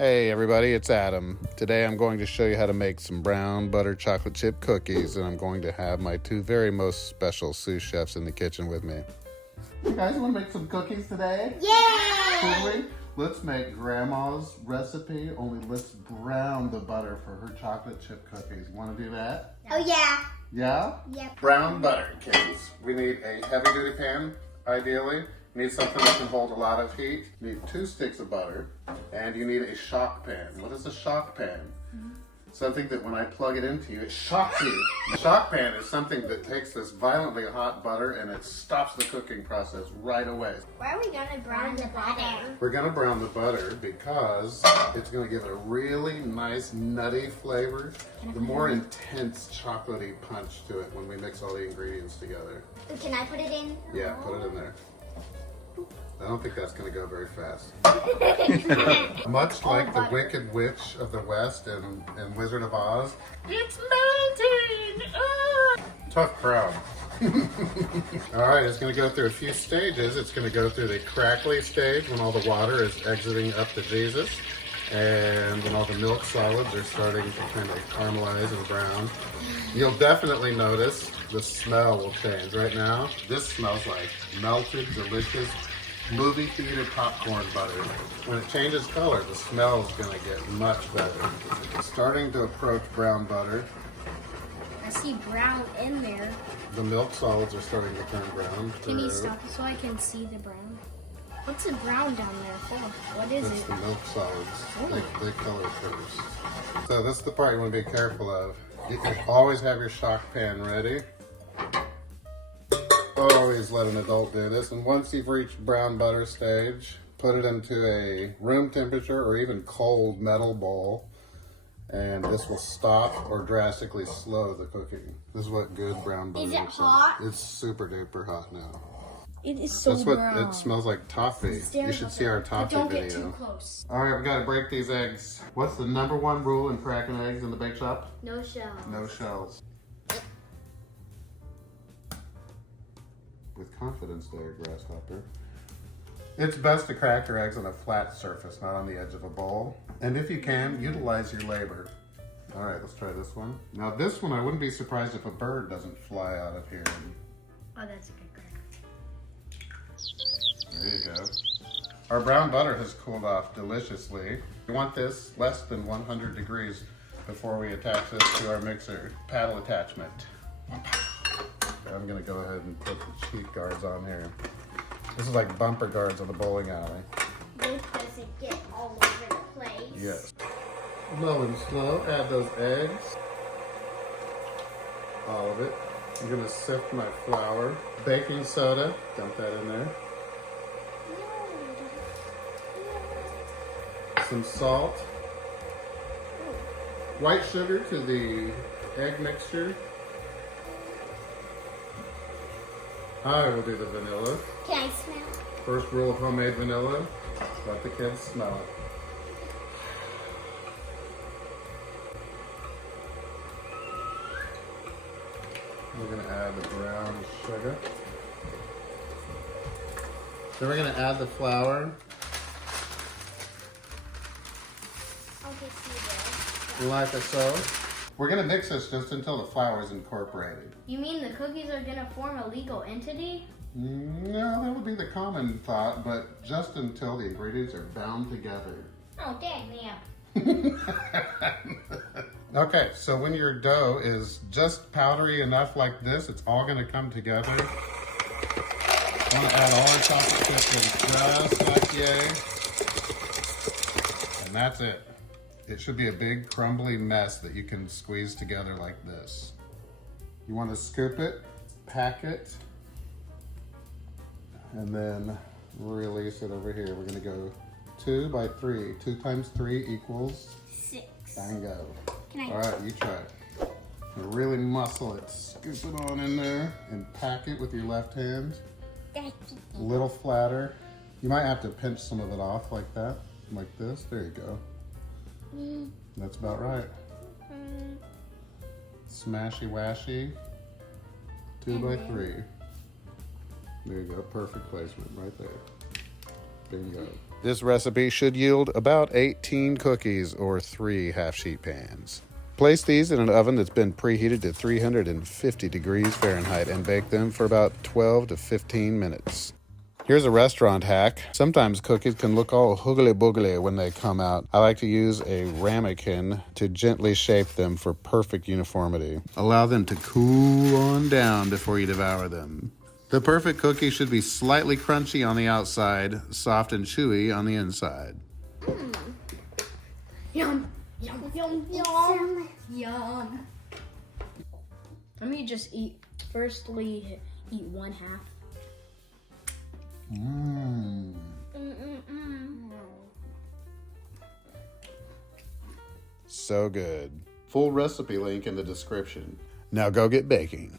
Hey everybody, it's Adam. Today I'm going to show you how to make some brown butter chocolate chip cookies, and I'm going to have my two very most special sous chefs in the kitchen with me. You guys want to make some cookies today? Yeah! Should we? Let's make Grandma's recipe, only let's brown the butter for her chocolate chip cookies. You want to do that? Oh yeah. Yeah? Yep. Brown butter, kids. We need a heavy duty pan, ideally. You need something that can hold a lot of heat. You need 2 sticks of butter, and you need a shock pan. What is a shock pan? Something that when I plug it into you, it shocks you. The shock pan is something that takes this violently hot butter and it stops the cooking process right away. Why are we gonna brown the butter? We're gonna brown the butter because it's gonna give it a really nice nutty flavor. The more intense chocolatey punch to it when we mix all the ingredients together. Can I put it in? Yeah, put it in there. I don't think that's going to go very fast. Much like the Wicked Witch of the West and Wizard of Oz, it's melting! Ah! Tough crowd. Alright, it's going to go through a few stages. It's going to go through the crackly stage when all the water is exiting up to Jesus, and when all the milk solids are starting to kind of caramelize and brown. You'll definitely notice the smell will change. Right now, this smells like melted, delicious movie theater popcorn butter. When it changes color, the smell is going to get much better. It's starting to approach brown butter. I see brown in there. The milk solids are starting to turn brown. Can you stop it so I can see the brown? What's the brown down there for? What is That's it? the milk solids. Oh. They color first. So this is the part you want to be careful of. You can always have your shock pan ready. Always let an adult do this, and once you've reached brown butter stage, put it into a room temperature or even cold metal bowl, and this will stop or drastically slow the cooking. This is what good brown butter Is it looks hot? like. It's super duper hot now. It is so That's what brown. it smells like. Toffee. You should see our toffee Don't video. get too close. All right, we got to break these eggs. What's the #1 rule in cracking eggs in the bake shop? No shells. No shells. With confidence there, grasshopper. It's best to crack your eggs on a flat surface, not on the edge of a bowl. And if you can, utilize your labor. All right, let's try this one. Now this one, I wouldn't be surprised if a bird doesn't fly out of here. Oh, that's a good crack. There you go. Our brown butter has cooled off deliciously. We want this less than 100 degrees before we attach this to our mixer paddle attachment. I'm gonna go ahead and put the cheek guards on here. This is like bumper guards on the bowling alley. This doesn't get all over the place. Yes. Low and slow, add those eggs. All of it. I'm gonna sift my flour. Baking soda, dump that in there. Some salt. White sugar to the egg mixture. I will do the vanilla. Can I smell? First rule of homemade vanilla, let the kids smell it. We're going to add the brown sugar. Then we're going to add the flour. Okay, see this. Like so. We're going to mix this just until the flour is incorporated. You mean the cookies are gonna form a legal entity? No, that would be the common thought, but just until the ingredients are bound together. Oh, dang, yeah. Okay, so when your dough is just powdery enough like this, it's all going to come together. I want to add all our chocolate chips in just like yay. And that's it. It should be a big crumbly mess that you can squeeze together like this. You want to scoop it, pack it, and then release it over here. We're going to go 2 by 3. 2 times 3 equals 6. bingo. Can I? All right, you try it. And really muscle it. Scoop it on in there and pack it with your left hand. A little flatter. You might have to pinch some of it off like that, like this. There you go. That's about right. Smashy washy. 2 by 3. There you go. Perfect placement right there. Bingo. This recipe should yield about 18 cookies or 3 half-sheet pans. Place these in an oven that's been preheated to 350 degrees Fahrenheit and bake them for about 12 to 15 minutes. Here's a restaurant hack. Sometimes cookies can look all hoogly boogly when they come out. I like to use a ramekin to gently shape them for perfect uniformity. Allow them to cool on down before you devour them. The perfect cookie should be slightly crunchy on the outside, soft and chewy on the inside. Yum, yum, yum, yum, yum. Let me just eat one half. So good. Full recipe link in the description. Now go get baking.